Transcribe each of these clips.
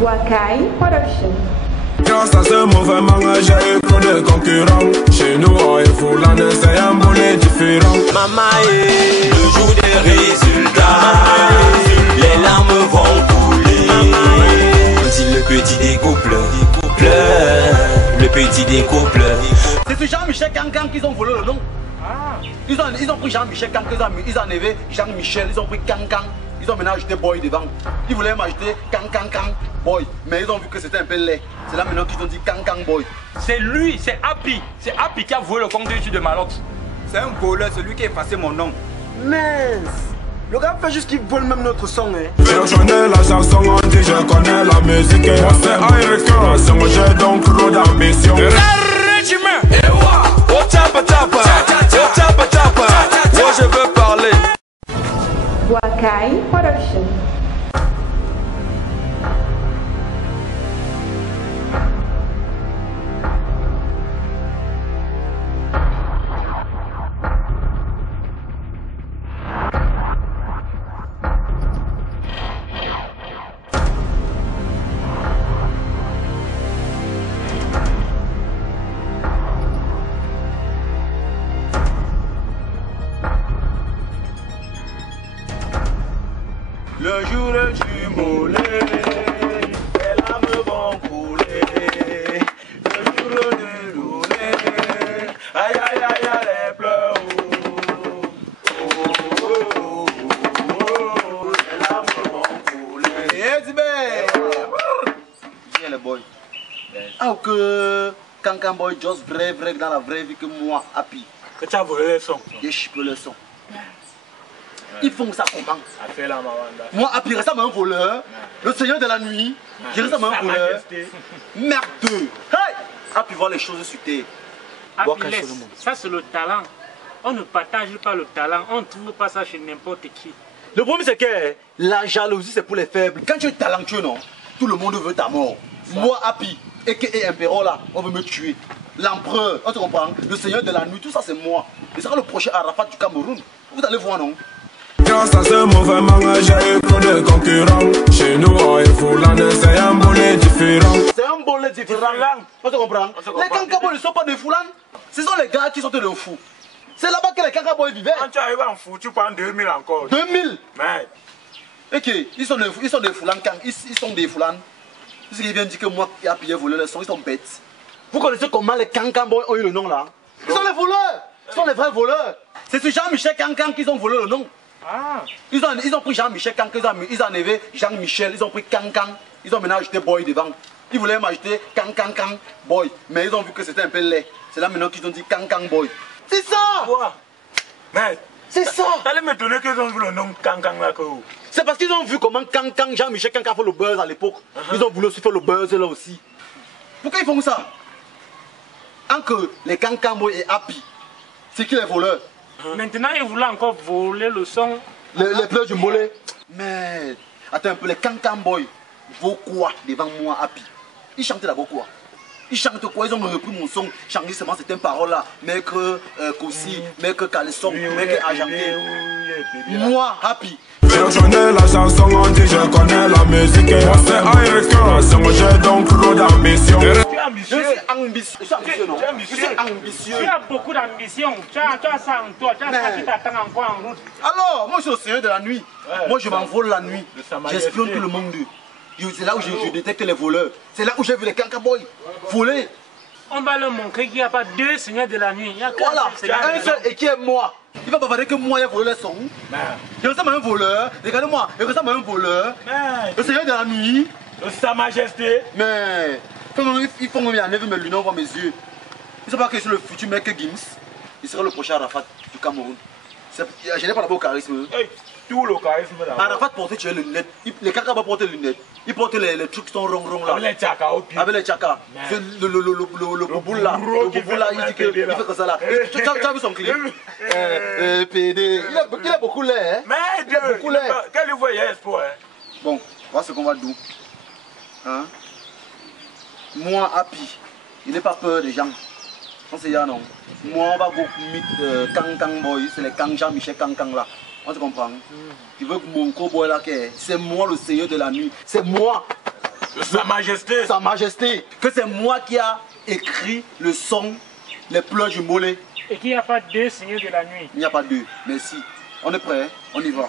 Wakai Production. Grâce à ce mauvais mangue, j'ai eu trop de concurrents. Chez nous, il faut l'année, c'est un boulet différent. Maman, le jour des résultats, les larmes vont couler. Si le petit découple, le petit découple. C'est ce Jean-Michel Cancan qu'ils ont volé le nom. Ils ont pris Jean-Michel Cancan, ils ont enlevé Jean-Michel, ils ont pris Cancan. Ils ont maintenant ajouté Boy devant. Ils voulaient m'ajouter Cancan Boy. Mais ils ont vu que c'était un peu laid. C'est là maintenant qu'ils ont dit Cancan Boy. C'est lui, c'est Happy. C'est Happy qui a volé le compte de Malox. C'est un voleur, celui qui a effacé mon nom. Mince. Le gars fait juste qu'il vole même notre son. Je connais la chanson, on dit je connais la musique. Moi c'est un récréation, j'ai donc trop d'ambition. Moi je veux parler. Wakai Production. Le jour du mollet, les larmes vont couler. Le jour du loulet, aïe aïe aïe aïe, les pleurs. Les larmes vont couler. Et Zibé, viens les boys. Ah que Cancan Boy, just vrai dans la vraie vie que moi, Happy. Que tu as volé les sons. Je chipe le son. Ils font ça comment? Moi, Happy, récemment un voleur, le seigneur de la nuit, j'ai récemment un voleur. Merdeux! Hey! Happy voit les choses sur terre. Happy, laisse. Ça c'est le talent. On ne partage pas le talent, on ne trouve pas ça chez n'importe qui. Le problème c'est que la jalousie c'est pour les faibles. Quand tu es talentueux, non, tout le monde veut ta mort. Moi, Happy, et Impero là, on veut me tuer. L'empereur, on te comprend? Le seigneur de la nuit, tout ça c'est moi. Il sera le prochain Arafat du Cameroun. Vous allez voir, non? Grâce à ce mauvais mangue, j'ai eu trop de concurrents. Chez nous, il faut l'année, c'est un boulet différent. C'est un boulet différent. On te comprend? Les Cancaboys ne sont pas des foulans. Ce sont les gars qui sont des fous. C'est là-bas que les Cancaboys vivaient. Quand tu arrives en fou, tu prends 2000 encore. 2000? Mais. Ok, ils sont des foulans. Ils sont des foulans. Ceux qui viennent dire que moi qui ai payé voler le son, ils sont bêtes. Vous connaissez comment les Cancaboys ont eu le nom là? Ils sont les voleurs. Ils sont les vrais voleurs. C'est ce Jean-Michel Cancan qu'ils ont volé le nom. Ils ont pris Jean-Michel Cancan, ils ont enlevé Jean-Michel, ils ont pris Cancan, ils ont maintenant ajouté Boy devant. Ils voulaient m'ajouter Cancan Boy, mais ils ont vu que c'était un peu laid. C'est là maintenant qu'ils ont dit Cancan Boy. C'est ça! Mais c'est ça! T'allais me donner qu'ils ont vu le nom Cancan là que. C'est parce qu'ils ont vu comment Cancan, Jean-Michel Cancan a fait le buzz à l'époque. Ils ont voulu aussi faire le buzz là aussi. Pourquoi ils font ça? Que les Cancan Boy et Happy, c'est qui les voleurs? Maintenant, ils voulaient encore voler le son. Les pleurs du mollet. Mais attends un peu, les Cancan Boy vaut quoi devant moi, Happy? Ils chantaient d'abord quoi? Ils chantent quoi? Ils ont repris mon son, chanté seulement certaines paroles là. Mec Kossi, mec Caleçon, mec Argenté. Moi, Happy. Je connais la chanson, on dit je connais la musique. Moi c'est un récréation, j'ai donc trop d'ambition. Je suis ambitieux, non? Je suis ambitieux. Tu as beaucoup d'ambition. Tu as ça en toi. Tu as ça qui t'attend encore en route. Alors, moi je suis au seigneur de la nuit. Moi je m'envole la nuit. J'espionne tout le monde. C'est là où je détecte les voleurs. C'est là où j'ai vu les Cancaboys voler. On va leur montrer qu'il n'y a pas deux seigneurs de la nuit. Il y a voilà, un seul et qui est moi. Il va pas parler que moi, il a volé les sons. Je ressemble à un voleur. Regardez-moi, je ressemble à un voleur. Le seigneur de la nuit. Sa Majesté. Mais ils font même enlever mes lunettes devant mes yeux. Ils ne savent pas que je suis le futur mec Gims. Il sera le prochain Arafat du Cameroun. Je n'ai pas d'abord charisme. Tout le charisme là. Arafat portait les lunettes. Les Cancaboys portaient les lunettes. Ils portaient les trucs qui sont ronds là. Avec les tchakas au pied. Avec les tchakas. Le bouboule là. Le bouboule là, il dit qu'il fait comme ça là. Tu as vu son clip? PD. Il a beaucoup l'air. Mais il a beaucoup l'air. Quel niveau il y a espoir? Bon, voilà ce qu'on va dire. Hein? Moi, Happy, il n'est pas peur des gens. On sait non. Moi, on va beaucoup mettre Cancan Boy, c'est les Jean-Michel Cancan là. On se comprend. Tu veux que mon cowboy là, c'est moi le seigneur de la nuit. C'est moi. Sa Majesté. Sa Majesté. Que c'est moi qui a écrit le son, les pleurs du mollet. Et qu'il n'y a pas deux seigneurs de la nuit. Il n'y a pas deux. Merci. On est prêt, on y va.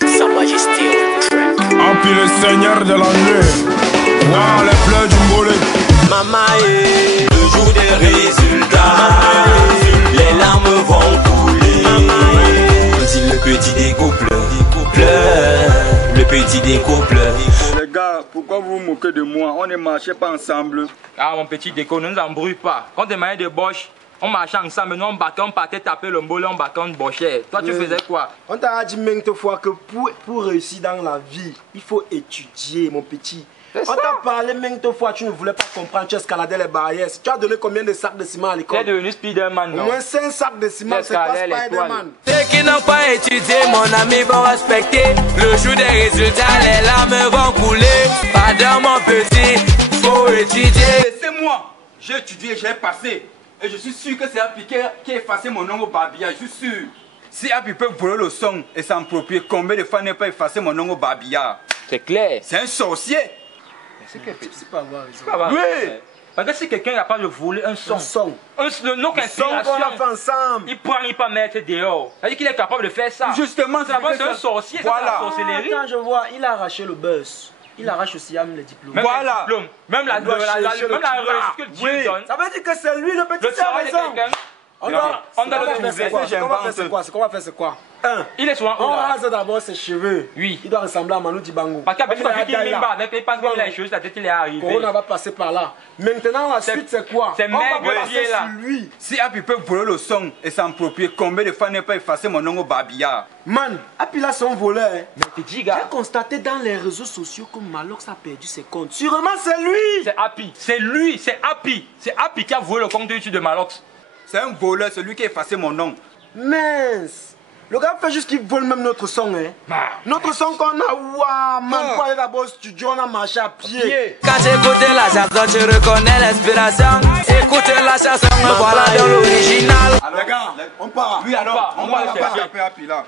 Sa Majesté. Empire le seigneur de la nuit. Wow, les pleurs du mollet. Maman est le jour des résultats. Les larmes vont couler. Si le petit déco pleure, le petit déco pleure. Les gars, pourquoi vous vous moquez de moi? On ne marchait pas ensemble. Ah, mon petit déco, ne nous embrouille pas. Quand t'es manière de Bosch, on marchait ensemble, nous on battait, on partait taper le mbolé, on battait, on bochait. Toi, tu faisais quoi? On t'a dit maintes fois que pour réussir dans la vie, il faut étudier, mon petit. On t'a parlé maintes fois, tu ne voulais pas comprendre, tu escaladais les barrières. Tu as donné combien de sacs de ciment à T'es l'école? devenu Spider-Man, Au non? moins 5 sacs de ciment, c'est pas Spider-Man. Ceux qui n'ont pas étudié, mon ami, vont respecter. Le jour des résultats, les larmes vont couler. Pardon, mon petit, faut étudier. Laissez-moi. J'ai étudié, j'ai passé. Et je suis sûr que c'est Happy qui a effacé mon nom au babillard. Je suis sûr. Si Happy peut voler le son et s'approprier, combien de fois n'a pas effacé mon nom au babillard? C'est clair. C'est un sorcier. C'est pas avoir raison. Oui. Parce que si quelqu'un est capable de voler un son, Un son. le nom Son qu'on a fait ensemble. il prend, il peut mettre dehors. C'est-à-dire qu'il est capable de faire ça. Justement, c'est un sorcier, voilà. c'est la sorcellerie. Quand je vois, il a arraché le buzz. Il arrache aussi même les diplômes. Même Voilà. les diplômes, même la doit chercher le reçue que Dieu Oui. donne. Ça veut dire que c'est lui le petit Le qui a travail de raison. quelqu'un, On doit on doit le faire trouver. c'est quoi? Ce qu'on va faire c'est quoi? Ce qu'on va faire c'est quoi? Il est souvent On haut là. rase d'abord ses cheveux. Oui. Il doit ressembler à Manu Dibango. Parce qu'après, tu Comme vas il dire a qu'il là. m'a avec il pense qu'il a les choses, la tête il est arrivé. Corona va passer par là. Maintenant la suite c'est quoi? c'est On va Maigre passer qui est là. sur lui. Si Happy peut voler le son et s'approprier, combien de fois n'a pas effacé mon nom au babillard? Man, Happy là c'est un voleur. Mais tu dis, J'ai gars, constaté dans les réseaux sociaux que Malox a perdu ses comptes. Sûrement c'est lui. c'est Happy. C'est lui, c'est Happy. C'est Happy qui a volé le compte de YouTube de Malox. C'est un voleur, celui qui a effacé mon nom. Mince. Le gars fait juste qu'il vole même notre son, hein. Notre son qu'on a, waouh, man, pour aller d'abord au studio, on a marché à pied. Quand j'écoute la chanson, je reconnais l'inspiration. Écoute la chanson, me voilà dans l'original. Alors, les gars, On part. oui, alors, on on va va le pas chercher. taper Happy là.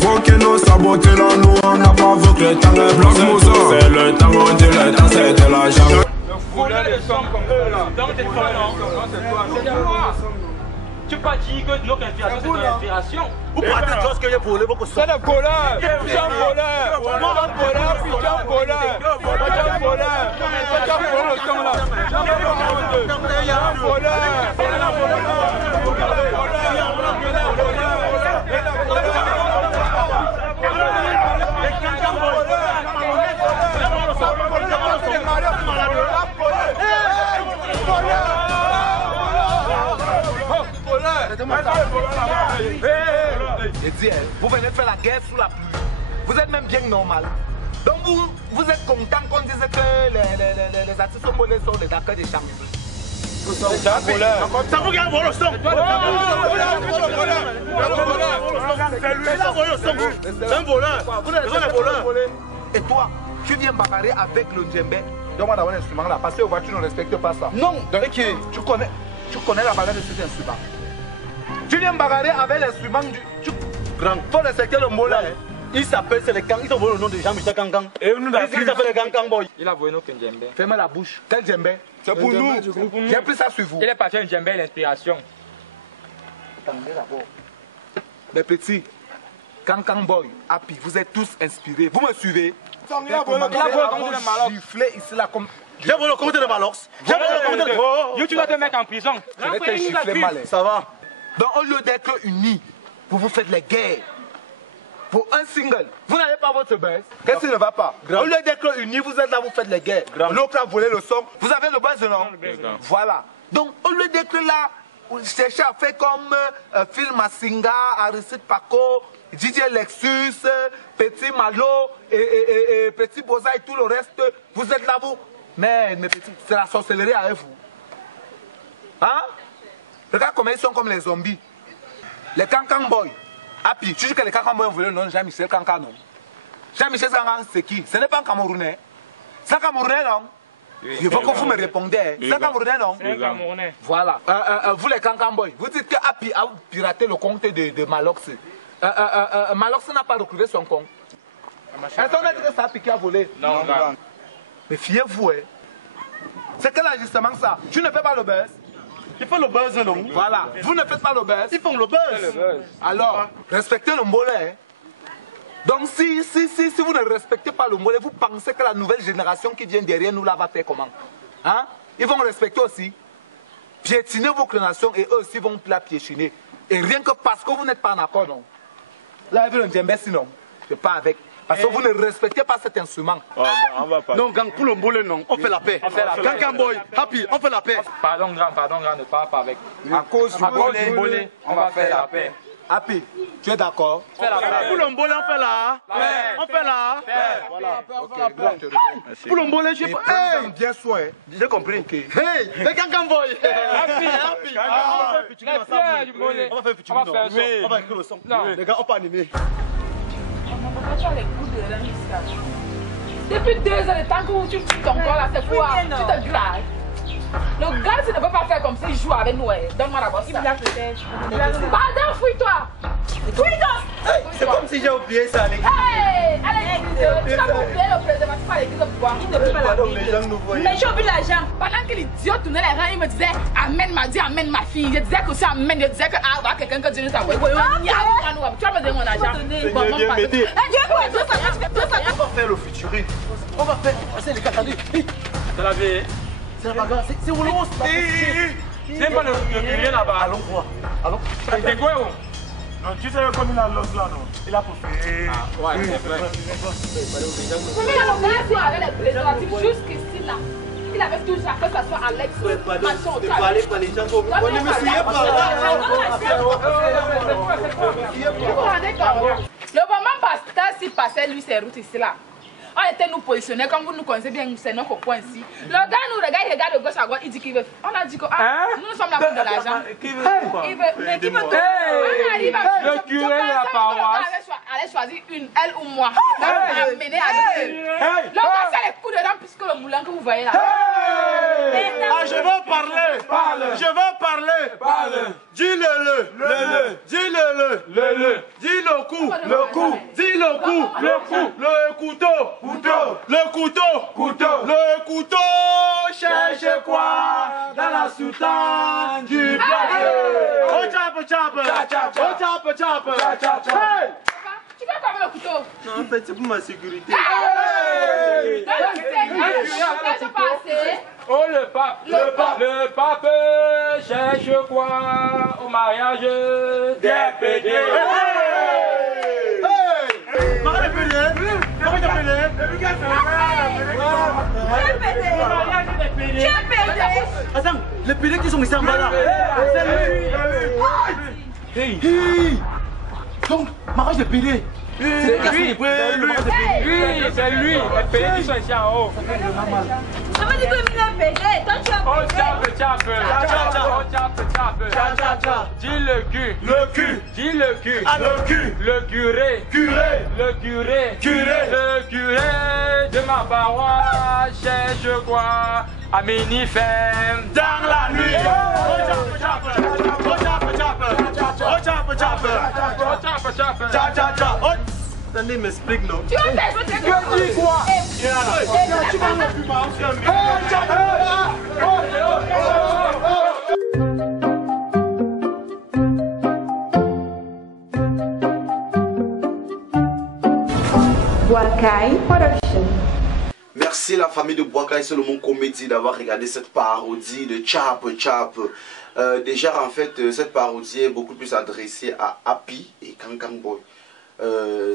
Faut que nous saboter là, nous on n'a pas vu que le temps est bloqué. C'est le temps, on dit le temps, c'est de l'argent. Voler le son comme ça là. Donc c'est toi, non? C'est toi. Tu peux pas dire que notre inspiration c'est ton inspiration. Vous partez de choses que j'ai volé beaucoup. C'est le voleur. C'est un voleur. C'est un voleur. C'est un voleur. C'est un voleur. C'est un voleur le son là. C'est un voleur. Et dit, vous venez faire la guerre sous la pluie. Vous êtes même bien normal. Donc vous êtes content qu'on dise que les artistes congolais sont des acteurs des champs. C'est un voleur. Ça vous gagne le son. C'est lui qui a volé le son. C'est un voleur. Vous êtes des voleurs. Et toi, tu viens bagarrer avec le djembé. Donne-moi d'avoir un instrument là, parce que tu ne respectes pas ça. Non. Tu connais la bagarre de cet instrument. Tu viens bagarrer avec l'instrument du... Grand. Faut respecter le mot là. Il s'appelle, c'est les Kang. Ils ont volé le nom de Jean-Michel Kangang. Et nous, il s'appelle les Kangang Boy. Il a volé nos Djembé. Fermez la bouche. Quel djembé? C'est pour nous. J'ai pris ça sur vous. Il est parti un Djembé l'inspiration. Attendez d'abord. Les petits, Kangang Boy, Happy, vous êtes tous inspirés. Vous me suivez? Il a volé le compte de Malox. Gifler ici là comme... J'ai volé le compte de Malox. J'ai volé le compte de... Yo, tu vas te mettre en prison. Je vais te gifler mal. Ça va. Donc au lieu d'être unis, vous faites les guerres. Pour un single, vous n'avez pas votre buzz. Qu'est-ce qui ne va pas? Au lieu d'être unis, vous êtes là, vous faites les guerres. L'autre a volé le son. Vous avez le buzz, non? Voilà. Donc au lieu d'être là, vous cherchez à faire comme Phil Massinga, Aristide Paco, DJ Lexus, Petit Malo et Petit Boza et tout le reste, vous êtes là, vous. Mais mes petits, c'est la sorcellerie avec vous. Hein? Regarde comment ils sont comme les zombies. Les Cancan Boys. Api, tu dis que les Cancan Boys ont volé le nom de Jean-Michel Cancan, non? Jean-Michel Cancan, c'est qui? Ce n'est pas un Camerounais. C'est un Camerounais, non? Je veux que vous me répondiez. C'est un Camerounais, non? C'est un Camerounais. Voilà. Vous les Cancan Boys, vous dites que Api a piraté le compte de Malox. Malox n'a pas retrouvé son compte. Est-ce qu'on a dit que c'est Api qui a volé? Non. Mais fiez-vous, hein. C'est quel ajustement ça? Tu ne fais pas le buzz? Ils font le buzz, non? Voilà. Vous ne faites pas le buzz? Ils font le buzz. Alors, respectez le mbolet. Hein. Donc, si vous ne respectez pas le mbolet, vous pensez que la nouvelle génération qui vient derrière nous là va faire comment? Hein? Ils vont respecter aussi. Piétiner vos nations et eux aussi vont la piétiner. Et rien que parce que vous n'êtes pas en accord, non? Là, vous ne djembé sinon. Je pas avec. Parce que vous ne respectez pas cet instrument. Non, gang, pour le mbolet, non. On fait la paix. Cancan Boy, Happy, on fait la paix. Pardon, grand, ne parle pas avec. À cause du mbolet, on va faire la paix. Happy, tu es d'accord? Pour le mbolet, on fait la. On fait la. Voilà. Pour le mbolet, je fais. Hey, bien soin. J'ai compris. Hey, les Cancan Boy. Happy. On va faire futur ensemble. On va faire futur ensemble. On va écrire le son. Les gars, on peut animer. Depuis 2 ans de temps que tu fous ton corps là, c'est quoi? Tu te graves. Le gars, tu ne peux pas faire comme ça, il joue avec nous. Donne-moi la bosse. Pardon, fouille-toi. Fouille-toi. C'est comme si j'ai oublié ça, les gars. Hey, allez, tu vas oublier le préservatif à l'église de pouvoir. Il ne peut pas Les gens nous voient. Mais j'ai oublié l'argent. Pendant que l'idiot tournait les rangs, il me disait Amen m'a dit Amen ma fille. Je disais que c'est Amen. Je disais que ah, voilà quelqu'un que Dieu nous a envoyé. Tu vas me donner mon argent. Bon, Dieu m'aider. On va faire le futuriste. On va faire. C'est les gars, attendez. C'est la vie. C'est la bagarre. C'est où l'on C'est pas le curé là-bas. Allons voir. Allons. C'est quoi? Non, tu sais comme il a l'os là, non? Il a profité. Ouais, c'est vrai. avec les préservatifs jusqu'ici là. Il avait tout ça, que ce soit Alex, Machin, ne parlez pas les gens comme vous. Ne me suivez pas là. Le moment pasteur, s'il passait lui ses routes ici là. On était nous positionnés comme vous nous connaissez bien, c'est notre point ici. Le gars nous regarde, il regarde de gauche à droite, il dit qu'il veut. On a dit que nous sommes là pour de l'argent. Qui veut quoi? Il veut. Mais qui veut tout? Le curé de la paroisse. Allez choisir une, elle ou moi. Amener à deux. Le gars fait les coups dedans puisque le moulin que vous voyez là. Ah, je veux parler. Je veux parler. Dis-le. Dis-le. Dis le coup. Dis le coup. Le couteau. Le couteau. Le couteau. Cherche quoi dans la soutane du plateau. Oh, chap. Hey! Tu veux pas le couteau? Non, en fait, c'est pour ma sécurité. Oh le pape cherche quoi au mariage des pédés. Attends, les pédés qui sont ici en bas là. Donc, mariage de pédés. C'est lui. Les pédés qui sont ici en haut. Ça veut dire que il a pédé. Toi, tu as pédé. Dis le cul. Dis le cul. Le cul. Le curé. Le curé de ma paroisse cherche quoi à minifem Dans la nuit. Attendez, m'explique non. Tu dis quoi? Boakai Production. Merci la famille de Boakai Solomon Comédie d'avoir regardé cette parodie de Chap. Déjà en fait cette parodie est beaucoup plus adressée à Happy et Cancan Boy.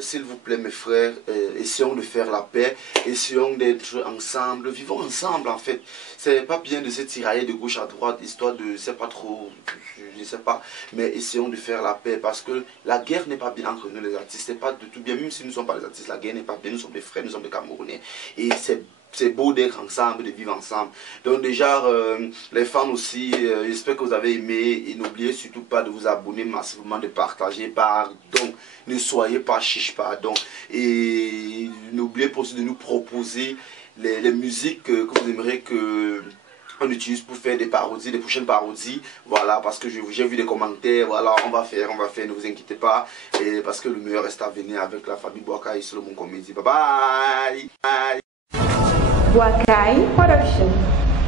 s'il vous plaît mes frères, essayons de faire la paix, essayons d'être ensemble, vivons ensemble en fait. C'est pas bien de se tirailler de gauche à droite, histoire de, c'est pas trop, je sais pas, mais essayons de faire la paix parce que la guerre n'est pas bien entre nous les artistes, c'est pas de tout bien, même si nous ne sommes pas les artistes, la guerre n'est pas bien, nous sommes des frères, nous sommes des Camerounais et c'est beau d'être ensemble, de vivre ensemble. Donc déjà, les fans aussi, j'espère que vous avez aimé et n'oubliez surtout pas de vous abonner massivement, de partager, pardon, ne soyez pas chiche, pardon. Et n'oubliez pas aussi de nous proposer les musiques que vous aimeriez que on utilise pour faire des parodies, des prochaines parodies, voilà, parce que j'ai vu des commentaires, voilà, on va faire, ne vous inquiétez pas, et parce que le meilleur reste à venir avec la famille Boakai et Solomon Comédie. Bye bye. Boakai Production.